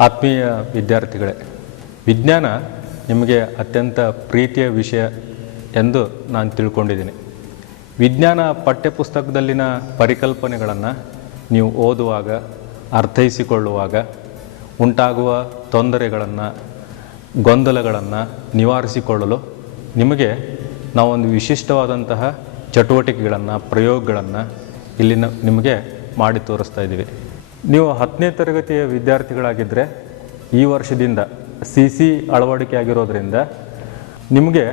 ಆತ್ಮೀಯ ವಿದ್ಯಾರ್ಥಿಗಳೇ, ವಿಜ್ಞಾನ ನಿಮಗೆ ಅತ್ಯಂತ ಪ್ರೀತಿಯ ವಿಷಯ ಎಂದು ನಾನು ತಿಳ್ಕೊಂಡಿದ್ದೀನಿ. ವಿಜ್ಞಾನ ಪಠ್ಯಪುಸ್ತಕದಲ್ಲಿನ ಪರಿಕಲ್ಪನೆಗಳನ್ನು ನೀವು ಓದುವಾಗ, ಅರ್ಥೈಸಿಕೊಳ್ಳುವಾಗ ಉಂಟಾಗುವ ತೊಂದರೆಗಳನ್ನು, ಗೊಂದಲಗಳನ್ನು ನಿವಾರಿಸಿಕೊಳ್ಳಲು ನಿಮಗೆ ನಾವೊಂದು ವಿಶಿಷ್ಟವಾದಂತಹ ಚಟುವಟಿಕೆಗಳನ್ನು, ಪ್ರಯೋಗಗಳನ್ನು ಇಲ್ಲಿ ನಿಮಗೆ ಮಾಡಿ ತೋರಿಸ್ತಾ ಇದ್ದೀವಿ. ನೀವು ಹತ್ತನೇ ತರಗತಿಯ ವಿದ್ಯಾರ್ಥಿಗಳಾಗಿದ್ದರೆ ಈ ವರ್ಷದಿಂದ ಸಿ ಸಿ ಅಳವಡಿಕೆ ಆಗಿರೋದ್ರಿಂದ ನಿಮಗೆ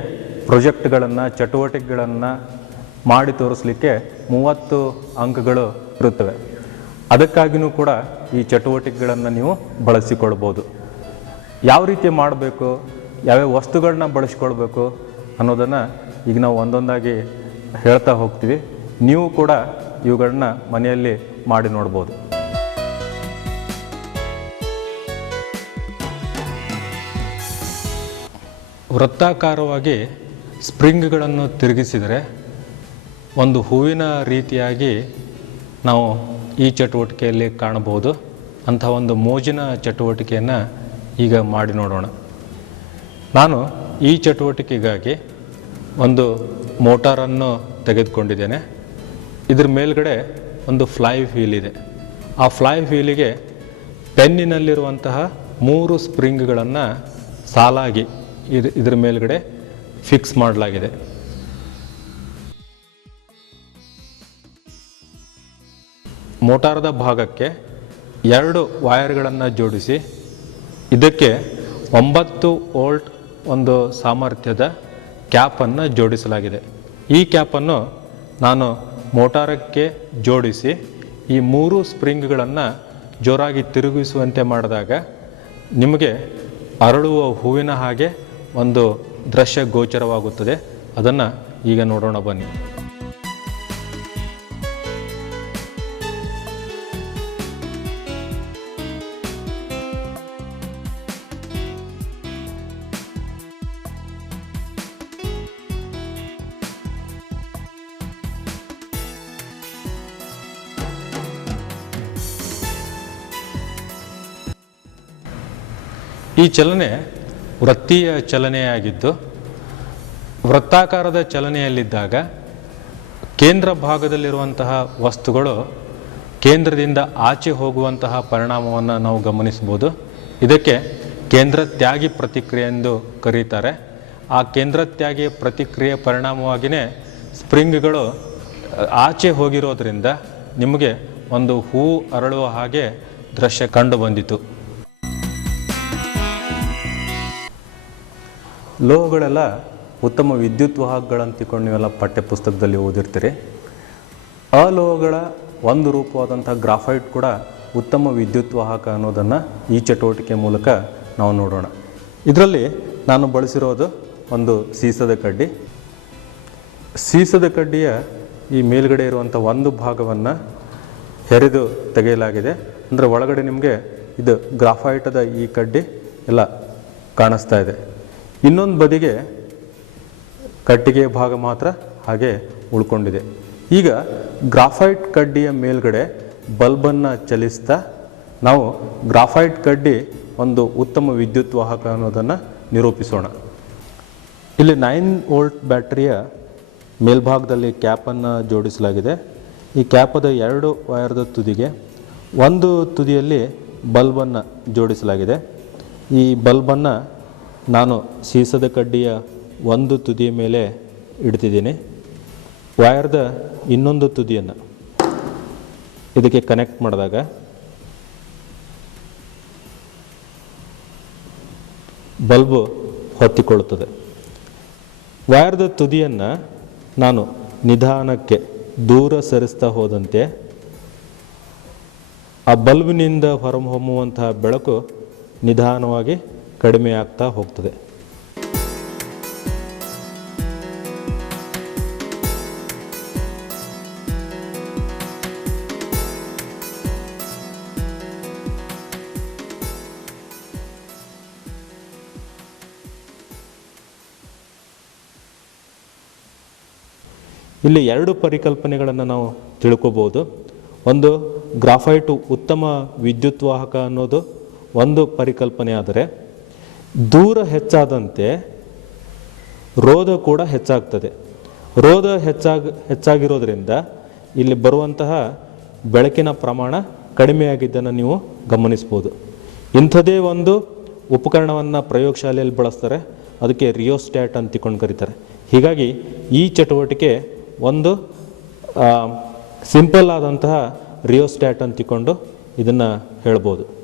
ಪ್ರೊಜೆಕ್ಟ್ಗಳನ್ನು, ಚಟುವಟಿಕೆಗಳನ್ನು ಮಾಡಿ ತೋರಿಸಲಿಕ್ಕೆ ಮೂವತ್ತು ಅಂಕಗಳು ಇರುತ್ತವೆ. ಅದಕ್ಕಾಗಿಯೂ ಕೂಡ ಈ ಚಟುವಟಿಕೆಗಳನ್ನು ನೀವು ಬಳಸಿಕೊಳ್ಬೋದು. ಯಾವ ರೀತಿ ಮಾಡಬೇಕು, ಯಾವ್ಯಾವ ವಸ್ತುಗಳನ್ನ ಬಳಸ್ಕೊಳ್ಬೇಕು ಅನ್ನೋದನ್ನು ಈಗ ನಾವು ಒಂದೊಂದಾಗಿ ಹೇಳ್ತಾ ಹೋಗ್ತೀವಿ. ನೀವು ಕೂಡ ಇವುಗಳನ್ನ ಮನೆಯಲ್ಲಿ ಮಾಡಿ ನೋಡ್ಬೋದು. ವೃತ್ತಾಕಾರವಾಗಿ ಸ್ಪ್ರಿಂಗ್ಗಳನ್ನು ತಿರುಗಿಸಿದರೆ ಒಂದು ಹೂವಿನ ರೀತಿಯಾಗಿ ನಾವು ಈ ಚಟುವಟಿಕೆಯಲ್ಲಿ ಕಾಣಬಹುದು. ಅಂಥ ಒಂದು ಮೋಜಿನ ಚಟುವಟಿಕೆಯನ್ನು ಈಗ ಮಾಡಿ ನೋಡೋಣ. ನಾನು ಈ ಚಟುವಟಿಕೆಗಾಗಿ ಒಂದು ಮೋಟಾರನ್ನು ತೆಗೆದುಕೊಂಡಿದ್ದೇನೆ. ಇದ್ರ ಮೇಲ್ಗಡೆ ಒಂದು ಫ್ಲೈ ವೀಲ್ ಇದೆ. ಆ ಫ್ಲೈ ವೀಲಿಗೆ ಪೆನ್ನಿನಲ್ಲಿರುವಂತಹ ಮೂರು ಸ್ಪ್ರಿಂಗ್ಗಳನ್ನು ಸಾಲಾಗಿ ಇದ್ರ ಮೇಲ್ಗಡೆ ಫಿಕ್ಸ್ ಮಾಡಲಾಗಿದೆ. ಮೋಟಾರದ ಭಾಗಕ್ಕೆ ಎರಡು ವೈರ್ಗಳನ್ನು ಜೋಡಿಸಿ, ಇದಕ್ಕೆ ಒಂಬತ್ತು ವೋಲ್ಟ್ ಒಂದು ಸಾಮರ್ಥ್ಯದ ಕ್ಯಾಪನ್ನು ಜೋಡಿಸಲಾಗಿದೆ. ಈ ಕ್ಯಾಪನ್ನು ನಾನು ಮೋಟಾರಕ್ಕೆ ಜೋಡಿಸಿ, ಈ ಮೂರು ಸ್ಪ್ರಿಂಗ್ಗಳನ್ನು ಜೋರಾಗಿ ತಿರುಗಿಸುವಂತೆ ಮಾಡಿದಾಗ ನಿಮಗೆ ಅರಳುವ ಹೂವಿನ ಹಾಗೆ ಒಂದು ದೃಶ್ಯ ಗೋಚರವಾಗುತ್ತದೆ. ಅದನ್ನು ಈಗ ನೋಡೋಣ ಬನ್ನಿ. ಈ ಚಲನೆ ವೃತ್ತೀಯ ಚಲನೆಯಾಗಿದ್ದು, ವೃತ್ತಾಕಾರದ ಚಲನೆಯಲ್ಲಿದ್ದಾಗ ಕೇಂದ್ರ ಭಾಗದಲ್ಲಿರುವಂತಹ ವಸ್ತುಗಳು ಕೇಂದ್ರದಿಂದ ಆಚೆ ಹೋಗುವಂತಹ ಪರಿಣಾಮವನ್ನು ನಾವು ಗಮನಿಸ್ಬೋದು ಇದಕ್ಕೆ ಕೇಂದ್ರ ತ್ಯಾಗಿ ಪ್ರತಿಕ್ರಿಯೆ ಎಂದು ಕರೀತಾರೆ. ಆ ಕೇಂದ್ರ ತ್ಯಾಗಿ ಪ್ರತಿಕ್ರಿಯೆ ಪರಿಣಾಮವಾಗಿಯೇ ಸ್ಪ್ರಿಂಗ್ಗಳು ಆಚೆ ಹೋಗಿರೋದ್ರಿಂದ ನಿಮಗೆ ಒಂದು ಹೂ ಅರಳುವ ಹಾಗೆ ದೃಶ್ಯ ಕಂಡು ಬಂದಿತು. ಲೋಹಗಳೆಲ್ಲ ಉತ್ತಮ ವಿದ್ಯುತ್ ವಾಹಕಗಳಂತ ತಿಳ್ಕೊಂಡು ನೀವೆಲ್ಲ ಪಠ್ಯಪುಸ್ತಕದಲ್ಲಿ ಓದಿರ್ತೀರಿ. ಅಲೋಹಗಳ ಒಂದು ರೂಪವಾದಂಥ ಗ್ರಾಫೈಟ್ ಕೂಡ ಉತ್ತಮ ವಿದ್ಯುತ್ ವಾಹಕ ಅನ್ನೋದನ್ನು ಈ ಚಟುವಟಿಕೆ ಮೂಲಕ ನಾವು ನೋಡೋಣ. ಇದರಲ್ಲಿ ನಾನು ಬಳಸಿರೋದು ಒಂದು ಸೀಸದ ಕಡ್ಡಿ. ಸೀಸದ ಕಡ್ಡಿಯ ಈ ಮೇಲ್ಗಡೆ ಇರುವಂಥ ಒಂದು ಭಾಗವನ್ನು ಹೆರೆದು ತೆಗೆಯಲಾಗಿದೆ. ಅಂದರೆ ಒಳಗಡೆ ನಿಮಗೆ ಇದು ಗ್ರಾಫೈಟದ ಈ ಕಡ್ಡಿ ಎಲ್ಲ ಕಾಣಿಸ್ತಾ ಇದೆ. ಇನ್ನೊಂದು ಬದಿಗೆ ಕಟ್ಟಿಗೆ ಭಾಗ ಮಾತ್ರ ಹಾಗೆ ಉಳ್ಕೊಂಡಿದೆ. ಈಗ ಗ್ರಾಫೈಟ್ ಕಡ್ಡಿಯ ಮೇಲ್ಗಡೆ ಬಲ್ಬನ್ನು ಚಲಿಸ್ತಾ ನಾವು ಗ್ರಾಫೈಟ್ ಕಡ್ಡಿ ಒಂದು ಉತ್ತಮ ವಿದ್ಯುತ್ ವಾಹಕ ಅನ್ನೋದನ್ನು ನಿರೂಪಿಸೋಣ. ಇಲ್ಲಿ ನೈನ್ ವೋಲ್ಟ್ ಬ್ಯಾಟ್ರಿಯ ಮೇಲ್ಭಾಗದಲ್ಲಿ ಕ್ಯಾಪನ್ನು ಜೋಡಿಸಲಾಗಿದೆ. ಈ ಕ್ಯಾಪದ ಎರಡು ವಯರ್ದ ತುದಿಗೆ ಒಂದು ತುದಿಯಲ್ಲಿ ಬಲ್ಬನ್ನು ಜೋಡಿಸಲಾಗಿದೆ. ಈ ಬಲ್ಬನ್ನು ನಾನು ಸೀಸದ ಕಡ್ಡಿಯ ಒಂದು ತುದಿಯ ಮೇಲೆ ಇಡ್ತಿದ್ದೀನಿ. ವಯರ್ದ ಇನ್ನೊಂದು ತುದಿಯನ್ನು ಇದಕ್ಕೆ ಕನೆಕ್ಟ್ ಮಾಡಿದಾಗ ಬಲ್ಬು ಹೊತ್ತಿಕೊಳ್ಳುತ್ತದೆ. ವಯರ್ದ ತುದಿಯನ್ನು ನಾನು ನಿಧಾನಕ್ಕೆ ದೂರ ಸರಿಸ್ತಾ ಹೋದಂತೆ ಆ ಬಲ್ಬ್ನಿಂದ ಹೊರಹೊಮ್ಮುವಂತಹ ಬೆಳಕು ನಿಧಾನವಾಗಿ ಕಡಿಮೆ ಆಗ್ತಾ ಹೋಗ್ತದೆ. ಇಲ್ಲಿ ಎರಡು ಪರಿಕಲ್ಪನೆಗಳನ್ನು ನಾವು ತಿಳ್ಕೋಬೋದು. ಒಂದು ಗ್ರಾಫೈಟು ಉತ್ತಮ ವಿದ್ಯುತ್ ವಾಹಕ ಅನ್ನೋದು, ಒಂದು ಪರಿಕಲ್ಪನೆ ಆದರೆ ದೂರ ಹೆಚ್ಚಾದಂತೆ ರೋಧ ಕೂಡ ಹೆಚ್ಚಾಗ್ತದೆ. ರೋಧ ಹೆಚ್ಚಾಗ, ಹೆಚ್ಚಾಗಿರೋದ್ರಿಂದ ಇಲ್ಲಿ ಬರುವಂತಹ ಬೆಳಕಿನ ಪ್ರಮಾಣ ಕಡಿಮೆಯಾಗಿದ್ದನ್ನು ನೀವು ಗಮನಿಸ್ಬೋದು. ಇಂಥದೇ ಒಂದು ಉಪಕರಣವನ್ನು ಪ್ರಯೋಗಶಾಲೆಯಲ್ಲಿ ಬಳಸ್ತಾರೆ. ಅದಕ್ಕೆ ರಿಯೋಸ್ಟ್ಯಾಟ್ ಅಂತ ತಿಕೊಂಡು ಕರೀತಾರೆ. ಹೀಗಾಗಿ ಈ ಚಟುವಟಿಕೆ ಒಂದು ಸಿಂಪಲ್ ಆದಂತಹ ರಿಯೋಸ್ಟ್ಯಾಟ್ ಅಂತ ತಿಕೊಂಡು ಇದನ್ನು ಹೇಳ್ಬೋದು.